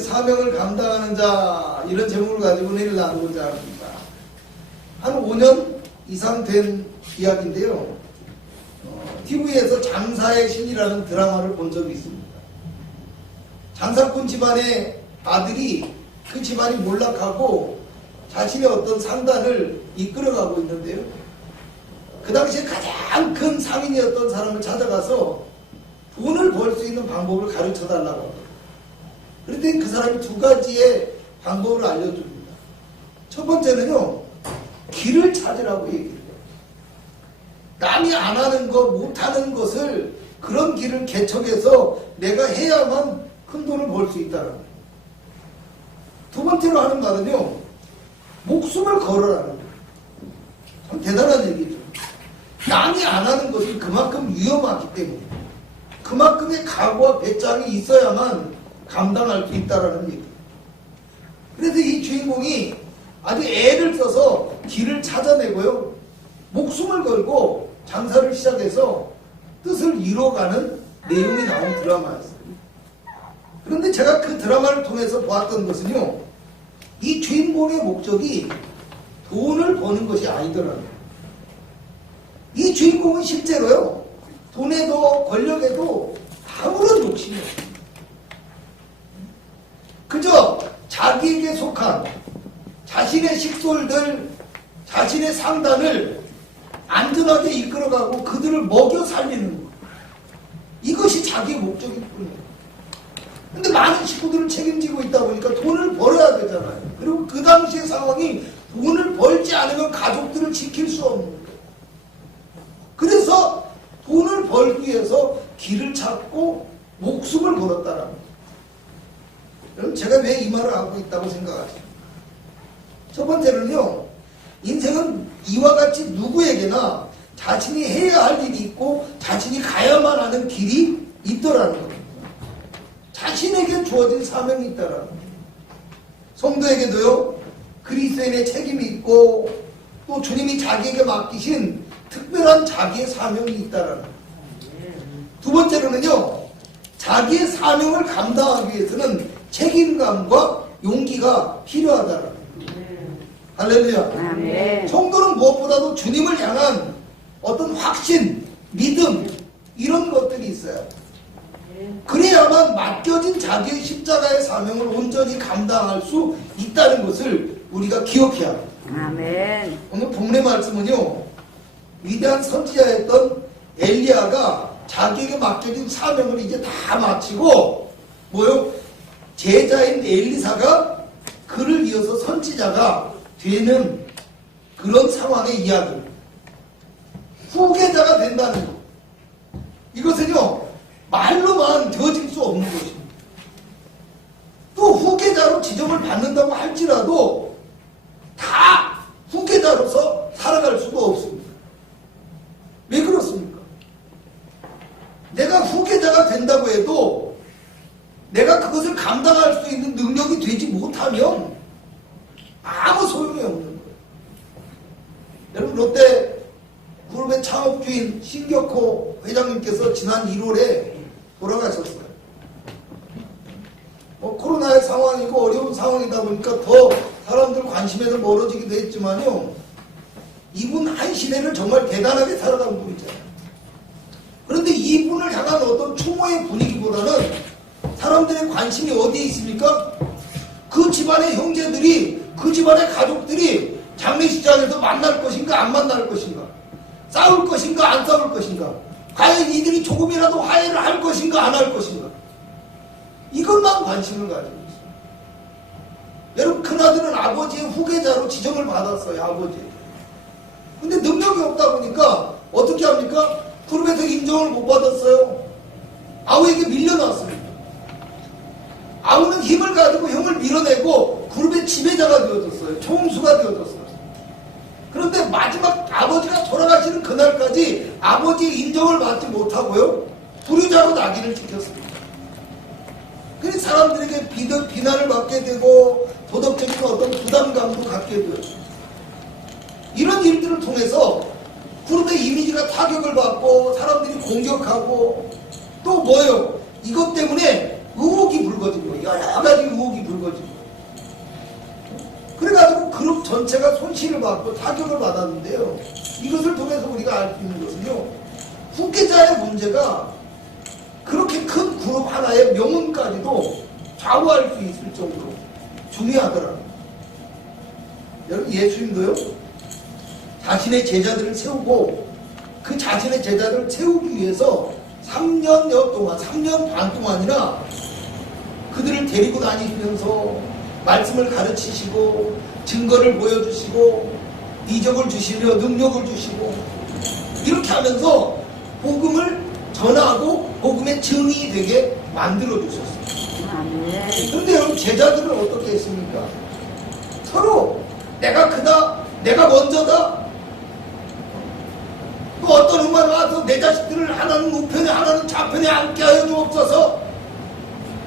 사명을 감당하는 자, 이런 제목을 가지고 내일 나누고자 합니다. 한 5년 이상 된 이야기인데요. TV에서 장사의 신이라는 드라마를 본 적이 있습니다. 장사꾼 집안의 아들이 그 집안이 몰락하고 자신의 어떤 상단을 이끌어가고 있는데요. 그 당시에 가장 큰 상인이었던 사람을 찾아가서 돈을 벌 수 있는 방법을 가르쳐 달라고 합니다. 그런데 그 사람이 두 가지의 방법을 알려줍니다. 첫 번째는요, 길을 찾으라고 얘기해요. 남이 안 하는 것, 못하는 것을 그런 길을 개척해서 내가 해야만 큰 돈을 벌 수 있다는 거예요. 두 번째로 하는 말은요, 목숨을 걸어라는 거예요. 참 대단한 얘기죠. 남이 안 하는 것은 그만큼 위험하기 때문에 그만큼의 각오와 배짱이 있어야만 감당할 수 있다는 얘기예요. 그래서 이 주인공이 아주 애를 써서 길을 찾아내고요, 목숨을 걸고 장사를 시작해서 뜻을 이뤄가는 내용이 나온 드라마였어요. 그런데 제가 그 드라마를 통해서 보았던 것은요, 이 주인공의 목적이 돈을 버는 것이 아니더라고요. 이 주인공은 실제로요, 돈에도 권력에도 아무런 욕심이 없습니다. 그저 자기에게 속한 자신의 식솔들, 자신의 상단을 안전하게 이끌어가고 그들을 먹여 살리는 것, 이것이 자기의 목적일 뿐이에요. 근데 많은 식구들을 책임지고 있다 보니까 돈을 벌어야 되잖아요. 그리고 그 당시의 상황이 돈을 벌지 않으면 가족들을 지킬 수 없는 거예요. 그래서 돈을 벌기 위해서 길을 찾고 목숨을 걸었다라는 거예요. 여러분, 제가 왜 이 말을 하고 있다고 생각하십니까? 첫 번째는요, 인생은 이와 같이 누구에게나 자신이 해야 할 일이 있고 자신이 가야만 하는 길이 있더라는 겁니다. 자신에게 주어진 사명이 있다라는 거예요. 성도에게도요, 그리스도인의 책임이 있고 또 주님이 자기에게 맡기신 특별한 자기의 사명이 있다라는 거예요. 두 번째로는요, 자기의 사명을 감당하기 위해서는 책임감과 용기가 필요하다라는 거예요. 할렐루야. 아멘. 성도는 무엇보다도 주님을 향한 어떤 확신, 믿음, 이런 것들이 있어요. 그래야만 맡겨진 자기의 십자가의 사명을 온전히 감당할 수 있다는 것을 우리가 기억해야 합니다. 아멘. 오늘 본문의 말씀은요, 위대한 선지자였던 엘리야가 자기에게 맡겨진 사명을 이제 다 마치고 제자인 엘리사가 그를 이어서 선지자가 되는 그런 상황의 이야기, 후계자가 된다는 것, 이것은요 말로만 되어질 수 없는 것입니다. 또 후계자로 지정을 받는다고 할지라도 다 후계자로서 살아갈 수도 없습니다. 왜 그렇습니까? 내가 후계자가 된다고 해도 내가 그것을 감당할 수 있는 능력이 되지 못하면 아무 소용이 없는 거예요. 여러분, 롯데 그룹의 창업주인 신격호 회장님께서 지난 1월에 돌아가셨어요. 코로나의 상황이고 어려운 상황이다 보니까 더 사람들 관심에서 멀어지기도 했지만요, 이분 한 시대를 정말 대단하게 살아간 분이잖아요. 그런데 이분을 향한 어떤 추모의 분위기보다는 사람들의 관심이 어디에 있습니까? 그 집안의 형제들이, 그 집안의 가족들이 장례식장에서 만날 것인가 안 만날 것인가, 싸울 것인가 안 싸울 것인가, 과연 이들이 조금이라도 화해를 할 것인가 안 할 것인가, 이것만 관심을 가지고 있어요. 여러분, 큰아들은 아버지의 후계자로 지정을 받았어요. 아버지. 근데 능력이 없다 보니까 어떻게 합니까? 그룹에서 인정을 못 받았어요. 아우에게 밀려났습니다. 아우는 힘을 가지고 형을 밀어내고 그룹의 지배자가 되어졌어요. 총수가 되어졌어요. 그런데 마지막 아버지가 돌아가시는 그날까지 아버지의 인정을 받지 못하고요, 불효자로 낙인을 찍혔습니다. 그래서 사람들에게 비난을 받게 되고 도덕적인 어떤 부담감도 갖게 되었습니다. 이런 일들을 통해서 그룹의 이미지가 타격을 받고 사람들이 공격하고 또 이것 때문에 의혹이 불거진 거예요. 여러 가지 의혹이 그거지. 그래가지고 그룹 전체가 손실을 받고 타격을 받았는데요. 이것을 통해서 우리가 알 수 있는 것은요, 후계자의 문제가 그렇게 큰 그룹 하나의 명운까지도 좌우할 수 있을 정도로 중요하더라고요. 여러분, 예수님도요, 자신의 제자들을 세우고 그 자신의 제자들을 세우기 위해서 3년여 동안, 3년 반 동안이나 그들을 데리고 다니면서 말씀을 가르치시고 증거를 보여주시고 이적을 주시며 능력을 주시고 이렇게 하면서 복음을 전하고 복음의 증인이 되게 만들어 주셨어요. 그런데 여러분, 제자들은 어떻게 했습니까? 서로 내가 크다, 내가 먼저다, 또 어떤 음반 와서 내 자식들을 하나는 우편에 하나는 좌편에 앉게 하여 주옵소서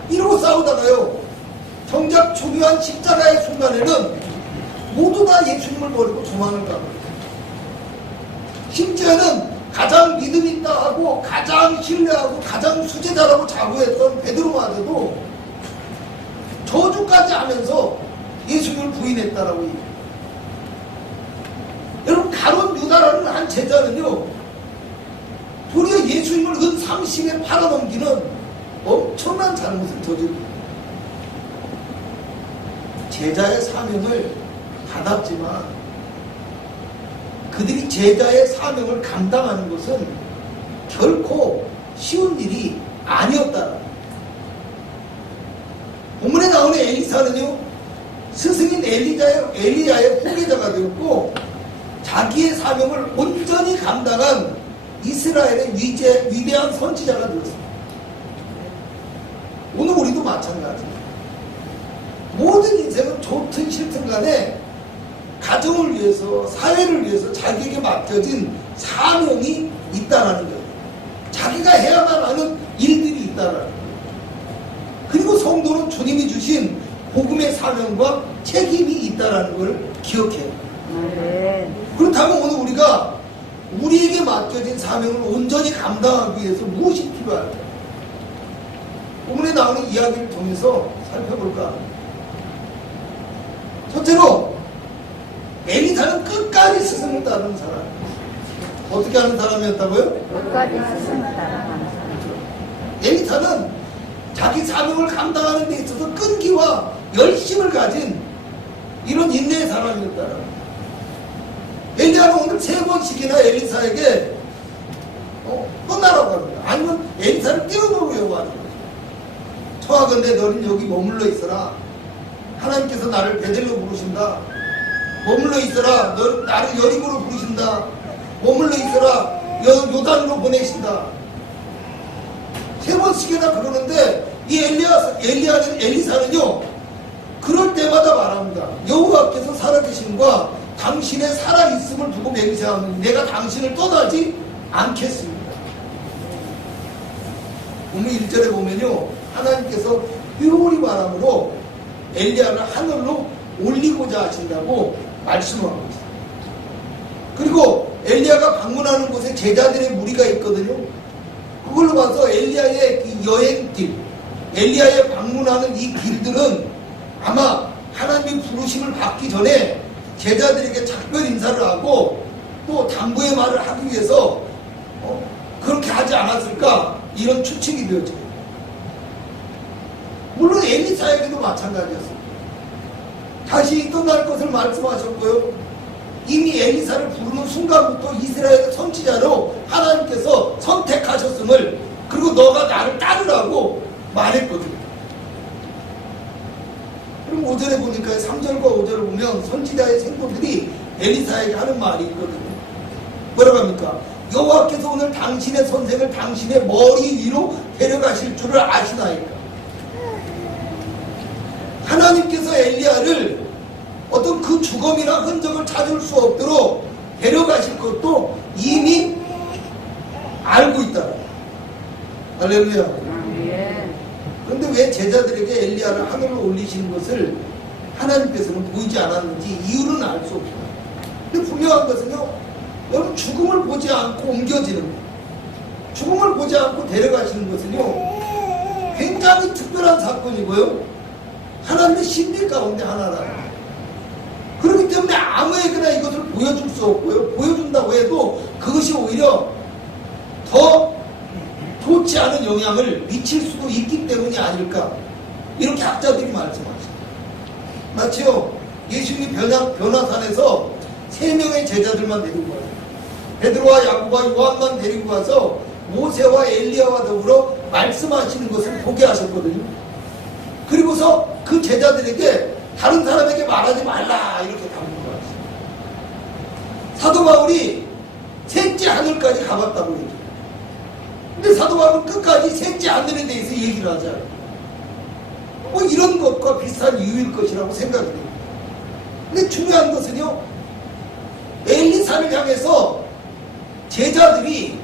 이러고 싸우다가요, 정작 중요한 십자가의 순간에는 모두 다 예수님을 버리고 도망을 가고, 심지어는 가장 믿음 있다 하고 가장 신뢰하고 가장 수제자라고 자부했던 베드로마저도 저주까지 하면서 예수님을 부인했다라고 얘기해요. 여러분, 가룟 유다라는 한 제자는요, 도리어 예수님을 은 30에 팔아넘기는 엄청난 잘못을 저지릅니다. 제자의 사명을 받았지만 그들이 제자의 사명을 감당하는 것은 결코 쉬운 일이 아니었다. 본문에 나오는 엘리사는요, 스승인 엘리야의 후계자가 되었고 자기의 사명을 온전히 감당한 이스라엘의 위대한 선지자가 되었습니다. 오늘 우리도 마찬가지입니다. 모든 인생은 좋든 싫든 간에 가정을 위해서, 사회를 위해서 자기에게 맡겨진 사명이 있다라는 거예요. 자기가 해야만 하는 일들이 있다라는 거예요. 그리고 성도는 주님이 주신 복음의 사명과 책임이 있다라는 걸 기억해요. 그렇다면 오늘 우리가 우리에게 맡겨진 사명을 온전히 감당하기 위해서 무엇이 필요할까? 본문에 나오는 이야기를 통해서 살펴볼까 합니다. 첫째로, 엘리사는 끝까지 스승을 따르는 사람. 어떻게 하는 사람이었다고요? 끝까지 스승을 따라가는 사람. 엘리사는 자기 사명을 감당하는 데 있어서 끈기와 열심을 가진 이런 인내의 사람이었다라는 거예요. 엘리야는 오늘 3번씩이나 엘리사에게 떠나라고 합니다. 아니면 엘리사를 뛰어놓으려고 하는 거죠. 청하건대 너는 여기 머물러 있어라. 하나님께서 나를 베델로 부르신다. 머물러 있어라. 너는 나를 여리고로 부르신다. 머물러 있어라. 요단으로 보내신다. 3번씩이나 그러는데 이 엘리사는요, 그럴 때마다 말합니다. 여호와께서 살아계심과 당신의 살아있음을 두고 맹세하는 내가 당신을 떠나지 않겠습니다. 오늘 1절에 보면요, 하나님께서 휘오리 바람으로 엘리야를 하늘로 올리고자 하신다고 말씀하고 있어요. 그리고 엘리야가 방문하는 곳에 제자들의 무리가 있거든요. 그걸로 봐서 엘리야의 이 여행길, 엘리야의 방문하는 이 길들은 아마 하나님의 부르심을 받기 전에 제자들에게 작별 인사를 하고 또 당부의 말을 하기 위해서 그렇게 하지 않았을까, 이런 추측이 되어져요. 물론 엘리사에게도 마찬가지였습니다. 다시 떠날 것을 말씀하셨고요, 이미 엘리사를 부르는 순간부터 이스라엘의 선지자로 하나님께서 선택하셨음을, 그리고 너가 나를 따르라고 말했거든요. 그럼 5절에 보니까 3절과 5절을 보면 선지자의 생도들이 엘리사에게 하는 말이 있거든요. 뭐라고 합니까? 여호와께서 오늘 당신의 선생을 당신의 머리 위로 데려가실 줄을 아시나이까? 하나님께서 엘리야를 어떤 그 주검이나 흔적을 찾을 수 없도록 데려가실 것도 이미 알고 있다. 할렐루야. 그런데 왜 제자들에게 엘리야를 하늘로 올리시는 것을 하나님께서는 보이지 않았는지 이유는 알 수 없어요. 근데 분명한 것은요, 여러분, 죽음을 보지 않고 옮겨지는 것, 죽음을 보지 않고 데려가시는 것은요, 굉장히 특별한 사건이고요, 하나님의 신비 가운데 하나라. 그렇기 때문에 아무에게나 이것을 보여줄 수 없고요. 보여준다고 해도 그것이 오히려 더 좋지 않은 영향을 미칠 수도 있기 때문이 아닐까. 이렇게 학자들이 말씀하십니다. 마치요, 예수님이 변화산에서 3명의 제자들만 데리고 가요. 베드로와 야고보와 요한만 데리고 가서 모세와 엘리야와 더불어 말씀하시는 것을 보게 하셨거든요. 그리고서 그 제자들에게 다른 사람에게 말하지 말라 이렇게 당부를 하셨어요. 사도 바울이 셋째 하늘까지 가봤다고 얘기해요. 근데 사도 바울은 끝까지 셋째 하늘에 대해서 얘기를 하잖아요. 뭐 이런 것과 비슷한 이유일 것이라고 생각이 됩니다. 근데 중요한 것은요, 엘리사를 향해서 제자들이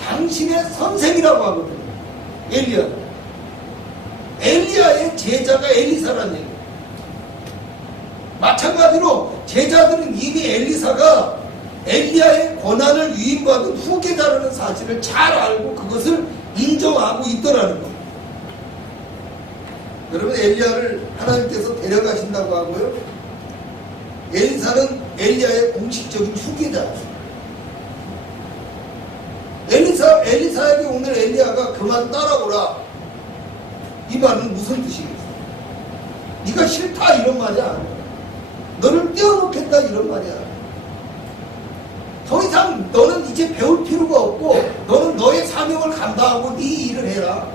당신의 선생이라고 하거든요. 엘리야. 엘리야의 제자가 엘리사라는 얘기예요. 마찬가지로 제자들은 이미 엘리사가 엘리야의 권한을 위임받은 후계자라는 사실을 잘 알고 그것을 인정하고 있더라는 겁니다. 여러분, 엘리야를 하나님께서 데려가신다고 하고요. 엘리사는 엘리야의 공식적인 후계자였습니다. 엘리사에게 오늘 엘리야가 그만 따라오라, 이 말은 무슨 뜻이겠어요? 네가 싫다 이런 말이 아니야. 너를 떼어놓겠다 이런 말이야. 더 이상 너는 이제 배울 필요가 없고 너는 너의 사명을 감당하고 네 일을 해라.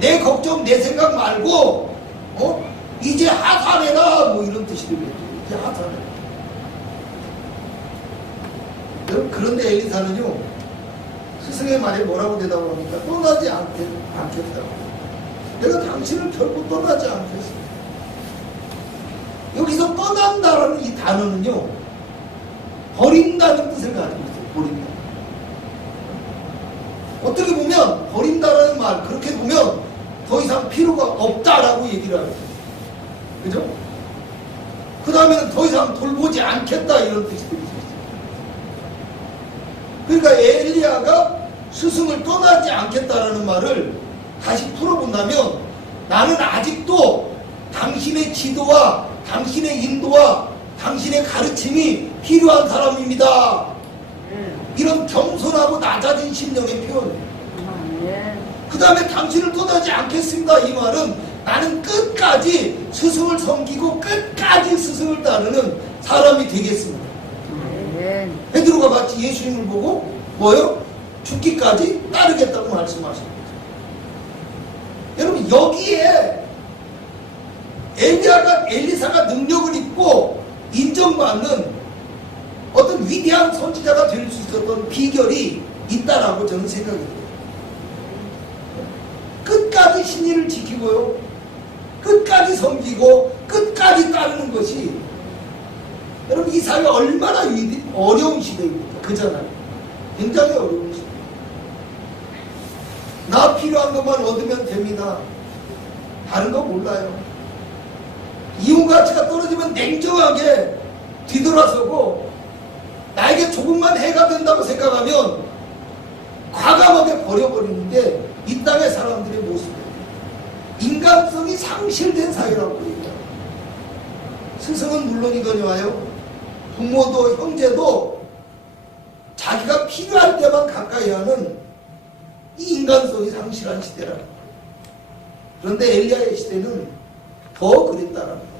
내 걱정 내 생각 말고 이제 하산해라, 뭐 이런 뜻이 되겠죠. 이제 하산해라. 여러분, 그런데 엘리사는요, 스승의 말에 뭐라고 대답합니까? 떠나지 않겠다고. 내가 당신을 결코 떠나지 않겠어. 여기서 떠난다라는 이 단어는요, 버린다는 뜻을 가지고 있어요. 버린다. 어떻게 보면 버린다라는 말, 그렇게 보면 더 이상 필요가 없다라고 얘기를 하죠. 그죠? 그 다음에는 더 이상 돌보지 않겠다 이런 뜻이 되겠죠. 그러니까 엘리야가 스승을 떠나지 않겠다라는 말을 다시 풀어본다면, 나는 아직도 당신의 지도와 당신의 인도와 당신의 가르침이 필요한 사람입니다. 이런 겸손하고 낮아진 심령의 표현이에요. 그 다음에 당신을 떠나지 않겠습니다. 이 말은 나는 끝까지 스승을 섬기고 끝까지 스승을 따르는 사람이 되겠습니다. 베드로가 마치 예수님을 보고 뭐요? 죽기까지 따르겠다고 말씀하십니다. 여러분, 여기에 엘리사가 능력을 입고 인정받는 어떤 위대한 선지자가 될 수 있었던 비결이 있다라고 저는 생각이 들어요. 끝까지 신의를 지키고요, 끝까지 섬기고 끝까지 따르는 것이, 여러분, 이 사회가 얼마나 어려운 시대입니까? 그잖아요. 굉장히 어려운 시대. 나 필요한 것만 얻으면 됩니다. 다른 거 몰라요. 이용 가치가 떨어지면 냉정하게 뒤돌아서고, 나에게 조금만 해가 된다고 생각하면 과감하게 버려버리는데, 이 땅의 사람들의 모습이에요. 인간성이 상실된 사회라고 얘기해요. 스승은 물론이거니와요, 부모도 형제도 자기가 필요할 때만 가까이 하는 이 인간성이 상실한 시대라. 그런데 엘리야의 시대는 더 그랬다라는 거예요.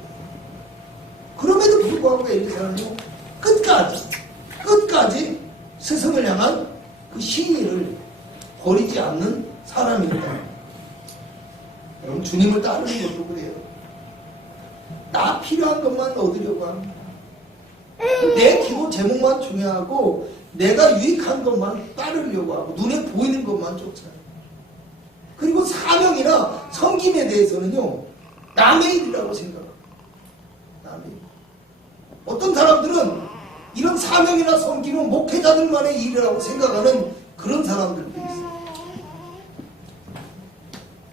그럼에도 불구하고 엘리사는요, 끝까지 스승을 향한 그 신의를 버리지 않는 사람입니다. 여러분, 주님을 따르는 것도 그래요. 나 필요한 것만 얻으려고 합니다. 내 기도 제목만 중요하고 내가 유익한 것만 따르려고 하고 눈에 보이는 것만 쫓아요. 그리고 사명이나 섬김에 대해서는요, 남의 일이라고 생각합니다. 남의 일. 어떤 사람들은 이런 사명이나 섬김은 목회자들만의 일이라고 생각하는 그런 사람들도 있어요.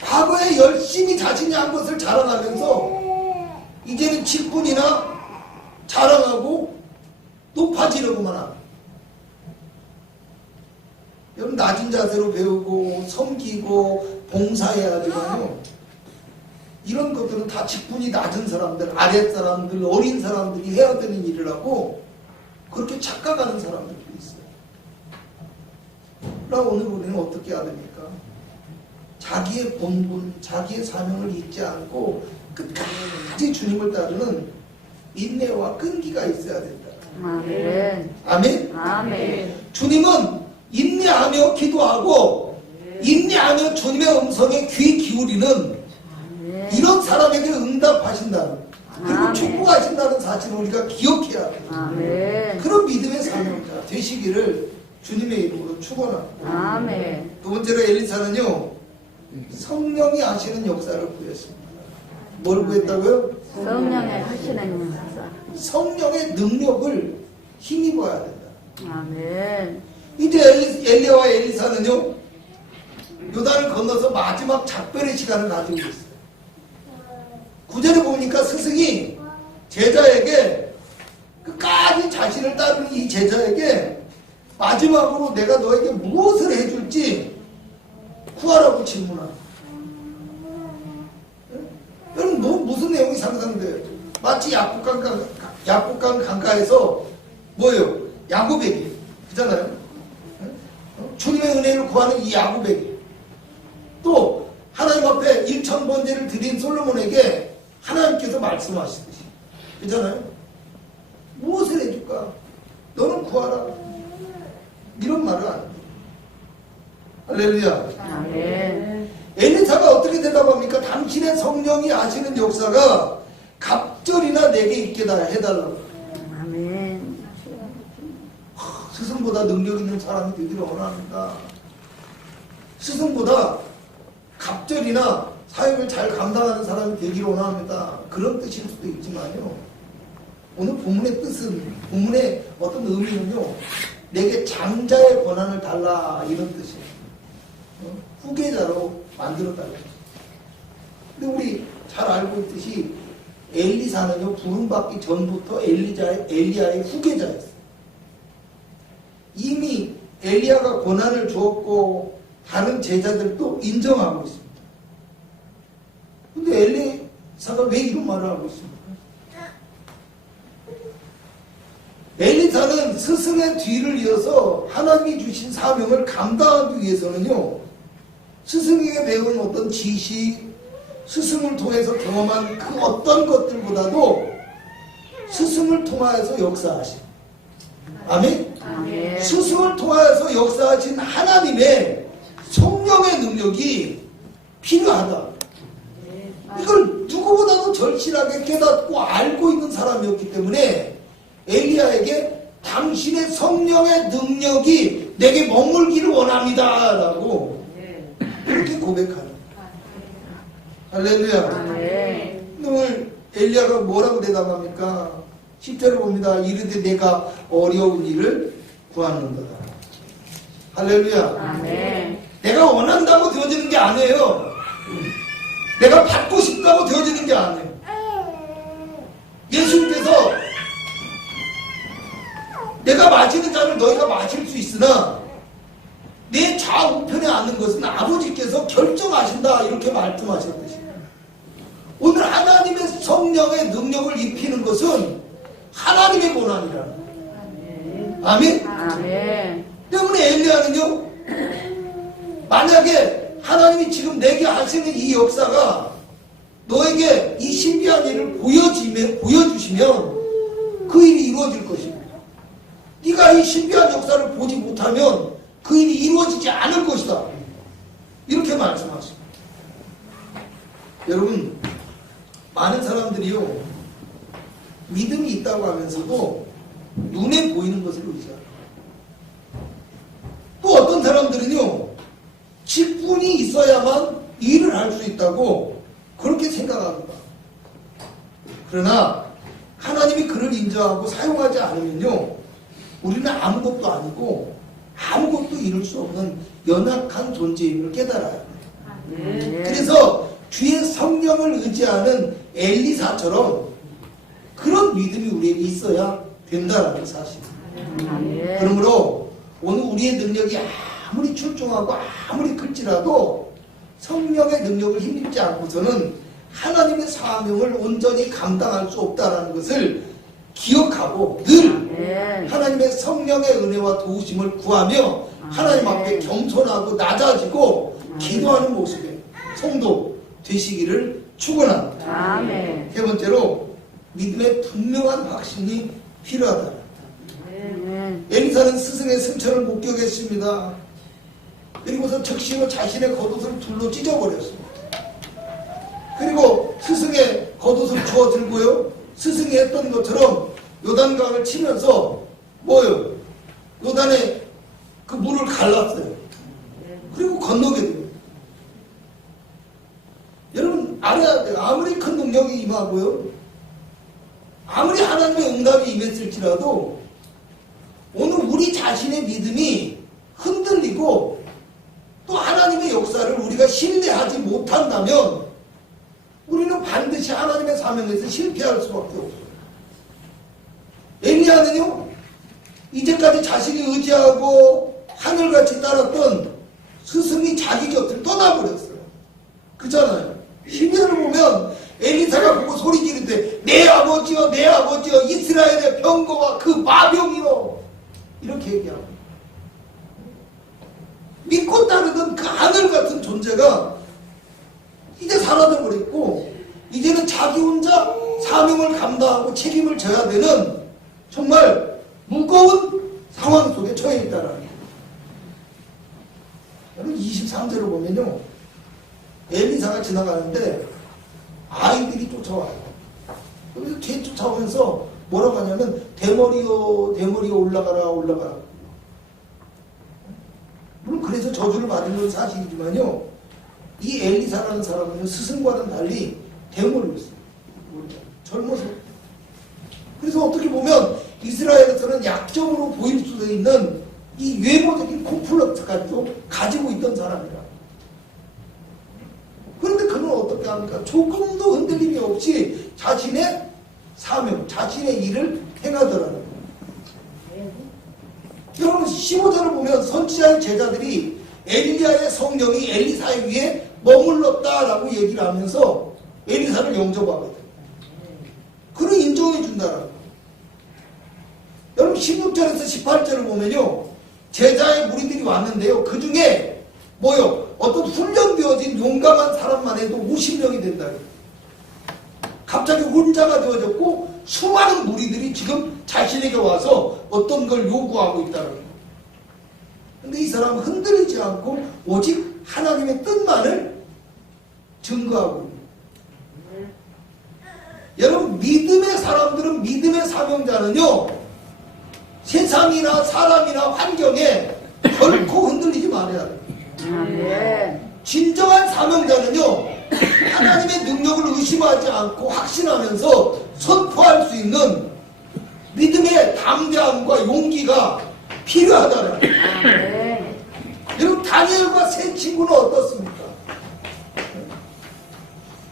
과거에 열심히 자신이 한 것을 자랑하면서 이제는 직분이나 자랑하고 높아지려고만 합니다. 여러분, 낮은 자세로 배우고 섬기고 봉사해야 하지만요, 이런 것들은 다 직분이 낮은 사람들, 아랫 사람들, 어린 사람들이 해야 되는 일이라고 그렇게 착각하는 사람들도 있어요. 그러나 오늘 우리는 어떻게 해야 됩니까? 자기의 본분, 자기의 사명을 잊지 않고 끝까지 주님을 따르는 인내와 끈기가 있어야 된다. 아멘. 아멘? 아멘. 주님은 인내하며 기도하고 인내하며 주님의 음성에 귀 기울이는 이런 사람에게 응답하신다는, 그리고 아멘. 축복하신다는 사실을 우리가 기억해야 돼요. 아멘. 그런 믿음의 사명자 되시기를 주님의 이름으로 축원합니다. 아멘. 두 번째로 엘리사는요, 성령이 하시는 역사를 구했습니다. 뭘 구했다고요? 성령의 하시는 역사. 성령의 능력을 힘입어야 된다. 아멘. 이제 엘리야와 엘리사는요, 요단을 건너서 마지막 작별의 시간을 가지고 있어요. 9절에 보니까 스승이 제자에게, 끝까지 자신을 따르는 이 제자에게 마지막으로 내가 너에게 무엇을 해줄지 구하라고 질문합니다. 여러분, 무슨 내용이 상상돼요? 마치 약국강 강가에서 뭐예요? 야구배기 그잖아요. 주님의 은혜를 구하는 이 야구배기, 또 하나님 앞에 1000번제를 드린 솔로몬에게 하나님께서 말씀하시듯이, 그잖아요. 무엇을 해줄까? 너는 구하라, 이런 말을 안 해요. 할렐루야. 아멘. 엘리사가 어떻게 대답합니까? 당신의 성령이 하시는 역사가 갑절이나 내게 있게 해달라고. 아멘. 스승보다 능력 있는 사람이 되기를 원합니다. 스승보다 갑절이나 사역을 잘 감당하는 사람이 되기를 원합니다. 그런 뜻일 수도 있지만요, 오늘 본문의 뜻은, 본문의 어떤 의미는요, 내게 장자의 권한을 달라, 이런 뜻이에요. 후계자로 만들어달라. 근데 우리 잘 알고 있듯이 엘리사는요, 부름받기 전부터 엘리야의 후계자였어요. 이미 엘리야가 권한을 주었고 다른 제자들도 인정하고 있습니다. 근데 엘리사가 왜 이런 말을 하고 있습니까? 엘리사는 스승의 뒤를 이어서 하나님이 주신 사명을 감당하기 위해서는요, 스승에게 배운 어떤 지식, 스승을 통해서 경험한 그 어떤 것들보다도 스승을 통하여서 역사하신, 아멘? 아멘. 스승을 통하여서 역사하신 하나님의 성령의 능력이 필요하다. 이걸 누구보다도 절실하게 깨닫고 알고 있는 사람이었기 때문에 엘리야에게 당신의 성령의 능력이 내게 머물기를 원합니다 라고 그렇게 고백하는. 할렐루야. 아멘. 오늘 엘리야가 뭐라고 대답합니까? 10절을 봅니다. 이르되 내가 어려운 일을 구하는도다. 할렐루야. 아멘. 내가 원한다고 되어지는 게 아니에요. 내가 받고 싶다고 되어지는 게 아니에요. 예수님께서 내가 마시는 잔을 너희가 마실 수 있으나 내 좌우편에 앉는 것은 아버지께서 결정하신다, 이렇게 말씀하셨듯이, 오늘 하나님의 성령의 능력을 입히는 것은 하나님의 권한이라는 거예요. 아멘? 아멘. 때문에 엘리야는요, 만약에 하나님이 지금 내게 하시는 이 역사가 너에게 이 신비한 일을 보여주시면 그 일이 이루어질 것입니다. 네가 이 신비한 역사를 보지 못하면 그 일이 이루어지지 않을 것이다, 이렇게 말씀하십니다. 여러분, 많은 사람들이요, 믿음이 있다고 하면서도 눈에 보이는 것을 의지합니다. 또 어떤 사람들은요, 직분이 있어야만 일을 할 수 있다고 그렇게 생각합니다. 그러나 하나님이 그를 인정하고 사용하지 않으면요, 우리는 아무것도 아니고 아무것도 이룰 수 없는 연약한 존재임을 깨달아야 해요. 아멘. 그래서 주의 성령을 의지하는 엘리사처럼 그런 믿음이 우리에게 있어야 된다는 사실입니다. 아멘. 그러므로 오늘 우리의 능력이 아무리 출중하고 아무리 클지라도 성령의 능력을 힘입지 않고서는 하나님의 사명을 온전히 감당할 수 없다는 것을 기억하고 늘 아멘. 하나님의 성령의 은혜와 도우심을 구하며 하나님 앞에 겸손하고 낮아지고 기도하는 모습의 성도 되시기를 축원합니다. 아멘. 세 번째로 믿음의 분명한 확신이 필요하다. 아멘. 엘리사는 스승의 승천을 목격했습니다. 그리고서 즉시로 자신의 겉옷을 둘로 찢어버렸습니다. 그리고 스승의 겉옷을 주워 들고요, 스승이 했던 것처럼 요단강을 치면서 뭐요? 요단에 그 물을 갈랐어요. 그리고 건너게 돼요. 여러분 알아야 돼요. 아무리 큰 능력이 임하고요, 아무리 하나님의 응답이 임했을지라도 오늘 우리 자신의 믿음이 흔들리고 또 하나님의 역사를 우리가 신뢰하지 못한다면 우리는 반드시 하나님의 사명에서 실패할 수밖에 없어요. 엘리야는요, 이제까지 자신이 의지하고 하늘같이 따랐던 스승이 자기 곁을 떠나버렸어요. 그잖아요. 시면을 보면 엘리사가 보고 소리 지르되 내 아버지여 내 아버지여 이스라엘의 병거와 그 마병이여, 이렇게 얘기하고 믿고 따르던 그 하늘 같은 존재가 이제 사라져버렸고 이제는 자기 혼자 사명을 감당하고 책임을 져야 되는 정말 무거운 상황 속에 처해 있다는 거예요. 여러분 23절을 보면요, 엘리사가 지나가는데 아이들이 쫓아와요. 그래서 뒤에 쫓아오면서 뭐라고 하냐면 대머리여 대머리여 올라가라 올라가라. 물론 그래서 저주를 받은 건 사실이지만요, 이 엘리사라는 사람은 스승과는 달리 대머리였어요. 젊어서. 그래서 어떻게 보면 이스라엘에서는 약점으로 보일 수도 있는 이 외모적인 콤플렉스까지도 가지고 있던 사람이라. 그런데 그는 어떻게 합니까? 조금도 흔들림이 없이 자신의 사명, 자신의 일을 행하더라는 거예요. 여러분 15절을 보면 선지자의 제자들이 엘리야의 성령이 엘리사 위에 머물렀다라고 얘기를 하면서 엘리사를 영접하거든요. 그를 인정해 준다라는 거예요. 여러분 16절에서 18절을 보면요, 제자의 무리들이 왔는데요, 그 중에 뭐요? 어떤 훈련되어진 용감한 사람만 해도 50명이 된다. 갑자기 혼자가 되어졌고 수많은 무리들이 지금 자신에게 와서 어떤 걸 요구하고 있다는 거예요. 근데 이 사람은 흔들리지 않고 오직 하나님의 뜻만을 증거하고 있는 거예요. 여러분 믿음의 사람들은, 믿음의 사명자는요, 세상이나 사람이나 환경에 결코 흔들리지 말아야 돼요. 아멘. 진정한 사명자는요, 하나님의 능력을 의심하지 않고 확신하면서 선포할 수 있는 믿음의 담대함과 용기가 필요하다는 거예요. 아멘. 여러분 다니엘과 세 친구는 어떻습니까?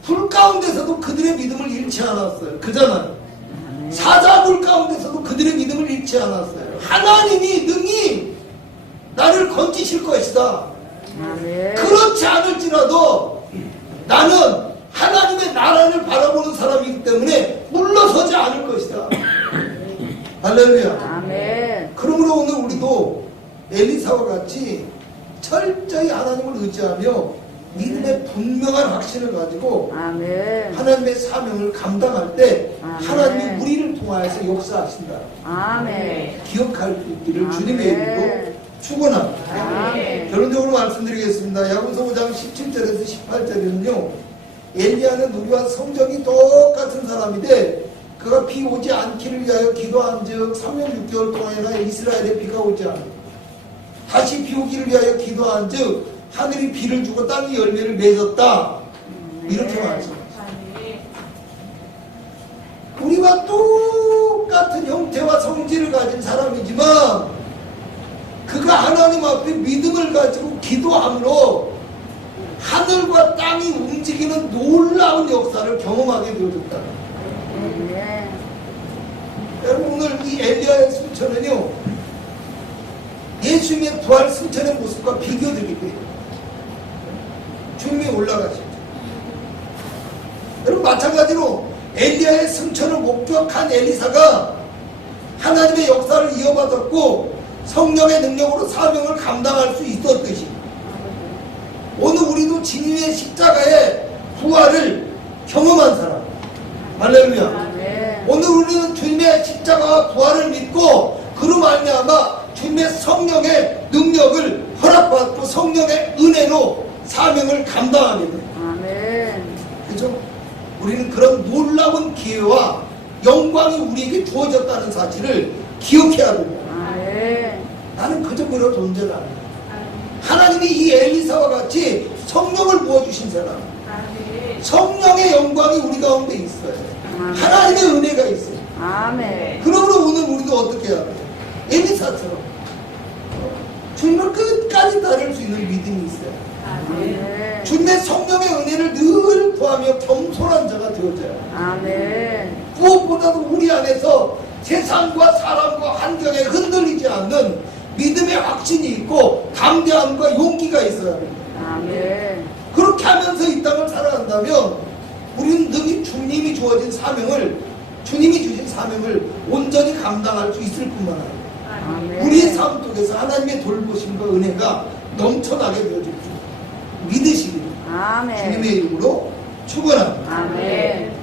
불 가운데서도 그들의 믿음을 잃지 않았어요. 그잖아요. 사자불 가운데서도 그들의 믿음을 잃지 않았어요. 하나님이 능히 나를 건지실 것이다. 아멘. 그렇지 않을지라도 나는 하나님의 나라를 바라보는 사람이기 때문에 물러서지 않을 것이다. 할렐루야. 아멘. 그러므로 오늘 우리도 엘리사와 같이 철저히 하나님을 의지하며 믿음의 분명한 확신을 가지고 아멘. 하나님의 사명을 감당할 때 아멘. 하나님이 우리를 통하여서 역사하신다. 아멘. 기억할 수 있기를 아멘. 주님의 이름으로 축원합니다. 아멘. 결론적으로 말씀드리겠습니다. 야고보서 5장 17절에서 18절에는요, 엘리야는 우리와 성정이 똑같은 사람인데 그가 비 오지 않기를 위하여 기도한 즉 3년 6개월 동안이나 이스라엘에 비가 오지 않고 다시 비 오기를 위하여 기도한 즉 하늘이 비를 주고 땅이 열매를 맺었다. 이렇게 말씀하셨습니다. 우리와 똑같은 형태와 성질을 가진 사람이지만 그가 하나님 앞에 믿음을 가지고 기도함으로 하늘과 땅이 움직이는 놀라운 역사를 경험하게 되어졌다. 아멘. 여러분 오늘 이 엘리야의 승천은요, 예수님의 부활 승천의 모습과 비교되기도 해요. 주님이 올라가실 때 여러분 마찬가지로 엘리야의 승천을 목격한 엘리사가 하나님의 역사를 이어받았고 성령의 능력으로 사명을 감당할 수 있었듯이 오늘 우리도 주님의 십자가의 부활을 경험한 사람, 할렐루야. 아멘. 오늘 우리는 주님의 십자가와 부활을 믿고 그로 말미암아 주님의 성령의 능력을 허락받고 성령의 은혜로 사명을 감당하게 돼. 아멘. 그죠? 우리는 그런 놀라운 기회와 영광이 우리에게 주어졌다는 사실을 기억해야 됩니다. 아멘. 나는 그저 그런 존재가 아니야. 하나님이 이 엘리사와 같이 성령을 부어주신 사람, 성령의 영광이 우리 가운데 있어요. 하나님의 은혜가 있어요. 아멘. 그러므로 오늘 우리도 어떻게 해야 돼요? 엘리사처럼 주님을 끝까지 따를 수 있는 믿음이 있어요. 아멘. 주님의 성령의 은혜를 늘 구하며 겸손한 자가 되어져요. 아멘. 무엇보다도 우리 안에서 세상과 사람과 환경에 흔들리지 않는 믿음의 확신이 있고 담대함과 용기가 있어야 합니다. 아멘. 그렇게 하면서 이 땅을 살아간다면 우리는 능히 주님이 주어진 사명을, 주님이 주신 사명을 온전히 감당할 수 있을 뿐만 아니라 아멘. 우리의 삶 속에서 하나님의 돌보심과 은혜가 넘쳐나게 되어질 줄 믿으시기를 아멘. 주님의 이름으로 축원합니다. 아멘.